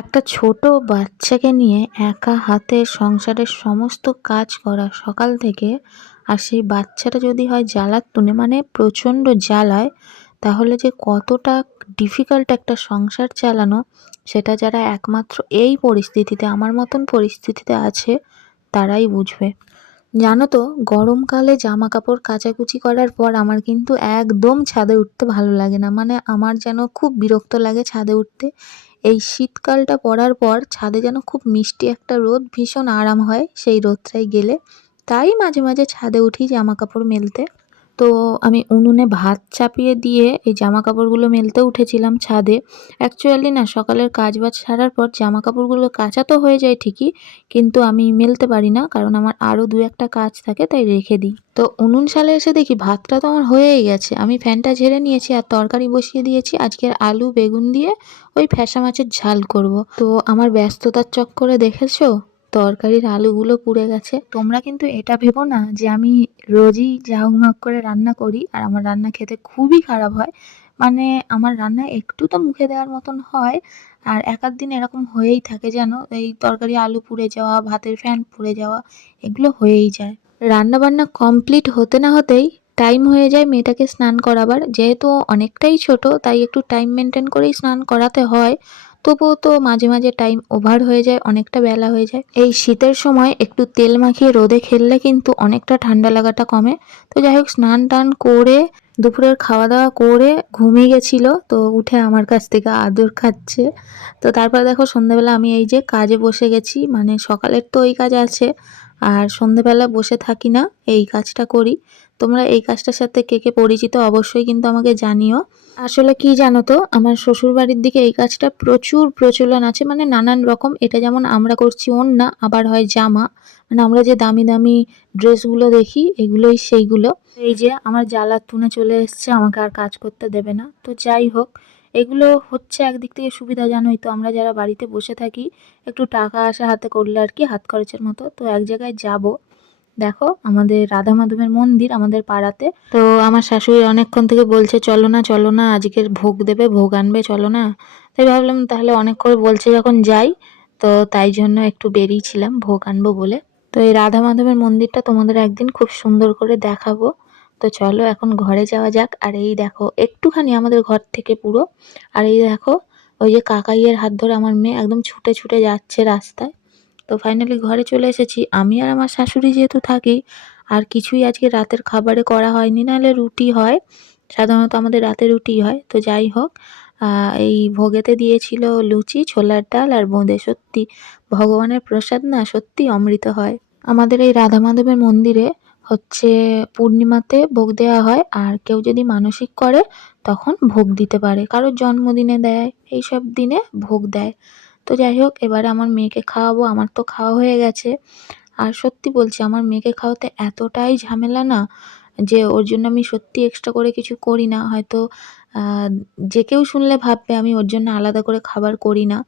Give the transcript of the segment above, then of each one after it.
একটা ছোট বাচ্চাকে নিয়ে একা হাতে সংসারের সমস্ত কাজ করা সকাল থেকে, আর সেই বাচ্চাটা যদি হয় জ্বালাতনে মানে প্রচণ্ড জ্বালায়, তাহলে যে কতটা ডিফিকাল্ট একটা সংসার চালানো, সেটা যারা একমাত্র এই পরিস্থিতিতে আমার মতন পরিস্থিতিতে আছে তারাই বুঝবে। জানো তো, গরমকালে জামা কাপড় কাচাকুচি করার পর আমার কিন্তু একদম ছাদে উঠতে ভালো লাগে না। মানে আমার যেন খুব বিরক্ত লাগে ছাদে উঠতে। এই শীতকালটা পড়ার পর ছাদে যেন খুব মিষ্টি একটা রোদ, ভীষণ আরাম হয় সেই রোদটায় গেলে। তাই মাঝে মাঝে ছাদে উঠি জামা কাপড় মেলতে। তো আমি উনুনে ভাত চাপিয়ে দিয়ে এই জামা কাপড়গুলো মেলতে উঠেছিলাম ছাদে। অ্যাকচুয়ালি না, সকালের কাজবাজ সারার পর জামা কাপড়গুলো কাচা তো হয়ে যায় ঠিকই, কিন্তু আমি মেলতে পারি না, কারণ আমার আরও দু একটা কাজ থাকে, তাই রেখে দিই। তো উনুন শালে এসে দেখি ভাতটা তো আমার হয়েই গেছে। আমি ফ্যানটা ঝেড়ে নিয়েছি আর তরকারি বসিয়ে দিয়েছি আজকের আলু বেগুন দিয়ে ওই ফ্যাসা মাছের ঝাল করব। তো আমার ব্যস্ততার চক্করে দেখেছো তরকারির আলুগুলো পুড়ে গেছে। তোমরা কিন্তু এটা ভেবো না যে আমি রোজই ঝাউমাক করে রান্না করি আর আমার রান্না খেতে খুবই খারাপ হয়। মানে আমার রান্না একটু তো মুখে দেওয়ার মতন হয়, আর এক আধ দিন এরকম হয়েই থাকে যেন এই তরকারি আলু পুড়ে যাওয়া, ভাতের ফ্যান পুড়ে যাওয়া, এগুলো হয়েই যায়। রান্না বান্না কমপ্লিট হতে না হতেই টাইম হয়ে যায় মেয়েটাকে স্নান করাবার। যেহেতু অনেকটাই ছোট, তাই একটু টাইম মেনটেন করেই স্নান করাতে হয়। তবুও তো মাঝে মাঝে টাইম ওভার হয়ে যায়, অনেকটা বেলা হয়ে যায়। এই শীতের সময় একটু তেল মাখিয়ে রোদে খেললে কিন্তু অনেকটা ঠান্ডা লাগাটা কমে। তো যাই হোক, স্নান টান করে দুপুরের খাওয়া দাওয়া করে ঘুমিয়ে গেছিল, তো উঠে আমার কাছ থেকে আদর খাচ্ছে। তো তারপর দেখো সন্ধ্যাবেলা আমি এই যে কাজে বসে গেছি। মানে সকালের তো ওই কাজ আছে, আর সন্ধ্যাবেলা বসে থাকি না, এই কাজটা করি। তোমরা এই কাজটার সাথে কে কে পরিচিত অবশ্যই কিন্তু আমাকে জানিও। আসলে কি জানো তো, আমার শ্বশুর বাড়ির দিকে এই কাজটা প্রচুর প্রচলন আছে, মানে নানান রকম। এটা যেমন আমরা করছি ওড়না, আবার হয় জামা। মানে আমরা যে দামি দামি ড্রেসগুলো দেখি এগুলোই সেইগুলো। এই যে আমার জ্বালার তুনে চলে এসছে, আমাকে আর কাজ করতে দেবে না। তো যাই হোক, এগুলো হচ্ছে একদিক থেকে সুবিধা। জানোই তো, আমরা যারা বাড়িতে বসে থাকি একটু টাকা আসে হাতে করলে আর কি, হাত খরচের মতো। তো এক জায়গায় যাব, দেখো আমাদের রাধা মাধবের মন্দির আমাদের পাড়াতে। তো আমার শাশুড়ি অনেকক্ষণ থেকে বলছে চলো না চলো না, আজকের ভোগ দেবে, ভোগ আনবে, চলো না। তাই ভাবলাম তাহলে অনেক করে বলছে যখন যাই। তো তাই জন্য একটু বেরিয়েছিলাম ভোগ আনবো বলে। তো এই রাধা মাধবের মন্দিরটা তোমাদের একদিন খুব সুন্দর করে দেখাবো। তো চলো এখন ঘরে যাওয়া যাক। আর এই দেখো একটুখানি আমাদের ঘর থেকে পুরো, আর এই দেখো ওই যে কাকাইয়ের হাত ধরে আমার মেয়ে একদম ছুটে ছুটে যাচ্ছে রাস্তায়। তো ফাইনালি ঘরে চলে এসেছি। আমি আর আমার শাশুড়ি যেহেতু থাকি, আর কিছুই আজকে রাতের খাবারে করা হয়নি, নাহলে রুটি হয়। সাধারণত আমাদের রাতে রুটি হয়। তো যাই হোক, এই ভোগেতে দিয়েছিল লুচি, ছোলার ডাল আর বোঁদে। সত্যি ভগবানের প্রসাদ না, সত্যি অমৃত হয়। আমাদের এই রাধা মাধবের মন্দিরে হচ্ছে পূর্ণিমাতে ভোগ দেওয়া হয়, আর কেউ যদি মানসিক করে তখন ভোগ দিতে পারে, কারোর জন্মদিনে দেয়, এইসব দিনে ভোগ দেয়। তো যাই হোক, এবারে আমার মেয়েকে খাওয়াবো। আমার তো খাওয়া হয়ে গেছে। আর সত্যি বলছি, আমার মেয়েকে খাওয়াতে এতটাই ঝামেলা না, যে ওর জন্য আমি সত্যি এক্সট্রা করে কিছু করি না। হয়তো যে কেউ শুনলে ভাববে আমি ওর জন্য আলাদা করে খাবার করি না।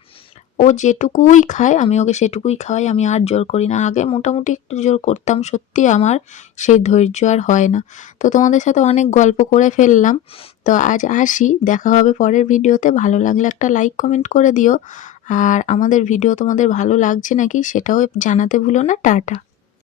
ও যেটুকুই খায় আমি ওকে সেটুকুই খাওয়াই, আমি আর জোর করি না। আগে মোটামুটি একটু জোর করতাম, সত্যি আমার সেই ধৈর্য আর হয় না। তো তোমাদের সাথে অনেক গল্প করে ফেললাম। তো আজ আসি, দেখা হবে পরের ভিডিওতে। ভালো লাগলে একটা লাইক কমেন্ট করে দিও, আর আমাদের ভিডিও তোমাদের ভালো লাগছে নাকি সেটাও জানাতে ভুলো না। টাটা।